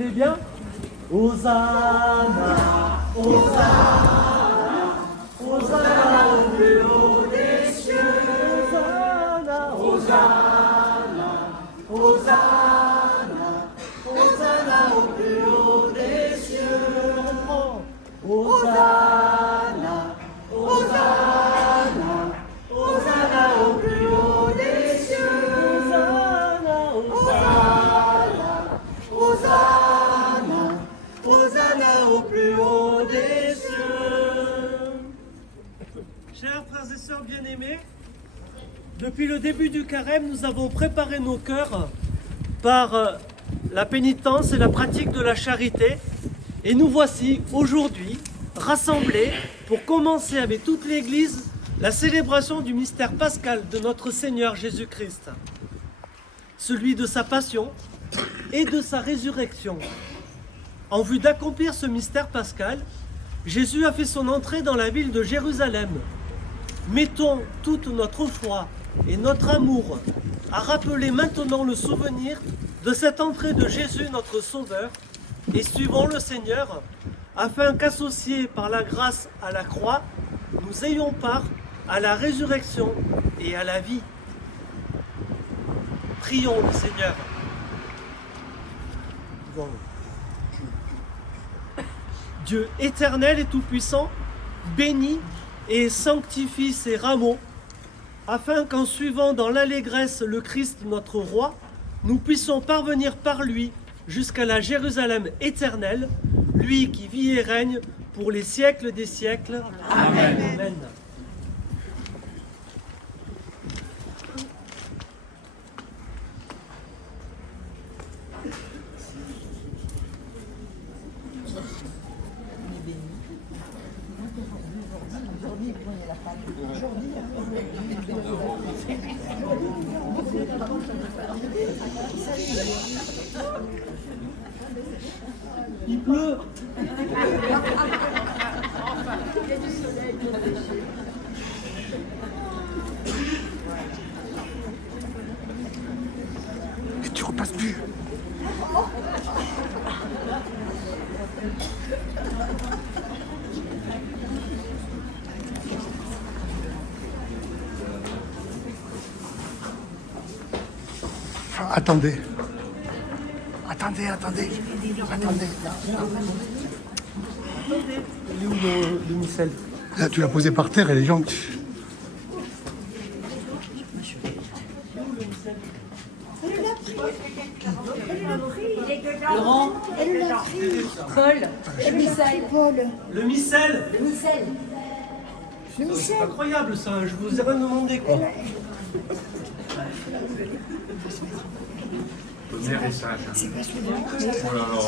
voulez bien? Hosanna, Hosanna, Hosanna au plus haut des cieux. Hosanna, Hosanna, Hosanna, Hosanna au plus haut des cieux. Hosanna, Hosanna, Hosanna au plus haut des cieux. Hosanna, Hosanna, Hosanna, Hosanna au plus haut des cieux. Chers frères et sœurs bien-aimés, depuis le début du carême, nous avons préparé nos cœurs par la pénitence et la pratique de la charité. Et nous voici aujourd'hui rassemblés pour commencer avec toute l'Église la célébration du mystère pascal de notre Seigneur Jésus-Christ, celui de sa passion et de sa résurrection. En vue d'accomplir ce mystère pascal, Jésus a fait son entrée dans la ville de Jérusalem. Mettons toute notre foi et notre amour à rappeler maintenant le souvenir de cette entrée de Jésus notre Sauveur et suivons le Seigneur afin qu'associés par la grâce à la croix, nous ayons part à la résurrection et à la vie. Prions le Seigneur. Dieu éternel et tout-puissant, bénis et sanctifie ces rameaux, afin qu'en suivant dans l'allégresse le Christ notre Roi, nous puissions parvenir par lui jusqu'à la Jérusalem éternelle, lui qui vit et règne pour les siècles des siècles. Amen. Amen. Il pleut. Et tu repasses plus. Attendez. Attendez. Il est où le missel? Là, tu l'as posé par terre et les gens... Laurent? Paul, le missel. Le missel? Le missel. C'est incroyable ça, je vous ai rien demandé quoi. Tonnerre et sage. Oh là là.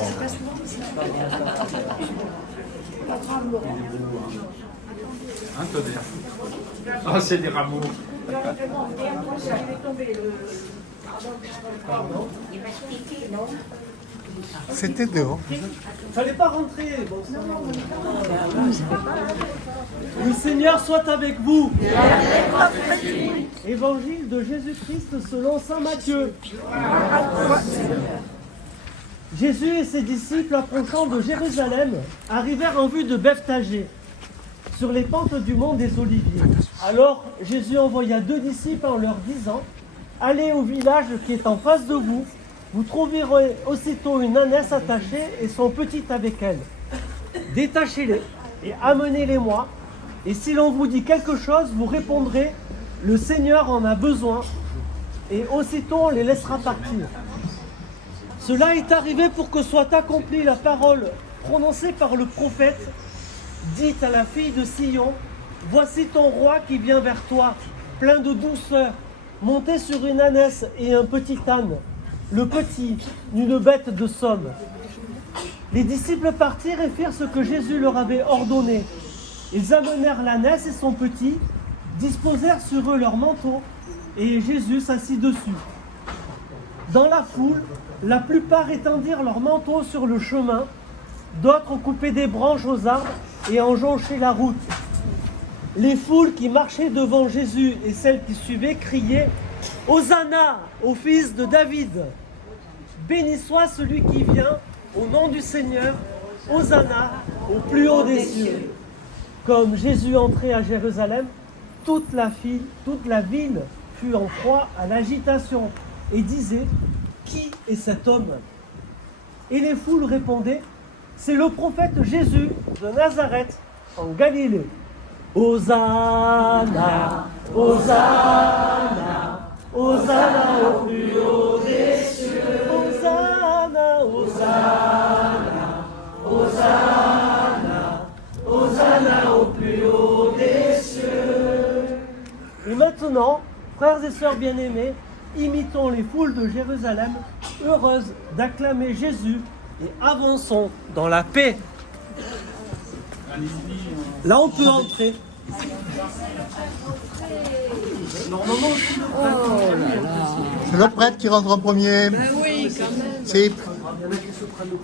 Un tonnerre. Ah, c'est des rameaux. C'était dehors. Fallait pas rentrer. Bon, le Seigneur soit avec vous. Évangile de Jésus-Christ selon saint Matthieu. Jésus et ses disciples approchant de Jérusalem arrivèrent en vue de Bethphagée, sur les pentes du mont des Oliviers. Alors Jésus envoya 2 disciples en leur disant: allez au village qui est en face de vous, vous trouverez aussitôt une ânesse attachée et son petit avec elle. Détachez-les et amenez-les-moi, et si l'on vous dit quelque chose, vous répondrez: le Seigneur en a besoin, et aussitôt on les laissera partir. Cela est arrivé pour que soit accomplie la parole prononcée par le prophète: dites à la fille de Sion, voici ton roi qui vient vers toi, plein de douceur, monté sur une ânesse et un petit âne, le petit d'une bête de somme. Les disciples partirent et firent ce que Jésus leur avait ordonné. Ils amenèrent l'ânesse et son petit, disposèrent sur eux leurs manteaux, et Jésus s'assit dessus. Dans la foule, la plupart étendirent leurs manteaux sur le chemin, d'autres coupaient des branches aux arbres et en jonchaient la route. Les foules qui marchaient devant Jésus et celles qui suivaient criaient: Hosanna au fils de David! Béni soit celui qui vient au nom du Seigneur, Hosanna au plus haut des cieux. Comme Jésus entrait à Jérusalem, toute la ville fut en proie à l'agitation et disait « Qui est cet homme ?» Et les foules répondaient « C'est le prophète Jésus de Nazareth en Galilée. Hosanna, Hosanna, Hosanna au plus haut des cieux. Hosanna, Hosanna, Hosanna, Hosanna au plus haut des cieux. » Et maintenant, frères et sœurs bien-aimés, imitons les foules de Jérusalem, heureuses d'acclamer Jésus, et avançons dans la paix. Là, on peut entrer. C'est le prêtre qui rentre en premier. Ben oui, quand même. C'est Il y en a qui se prennent le coup.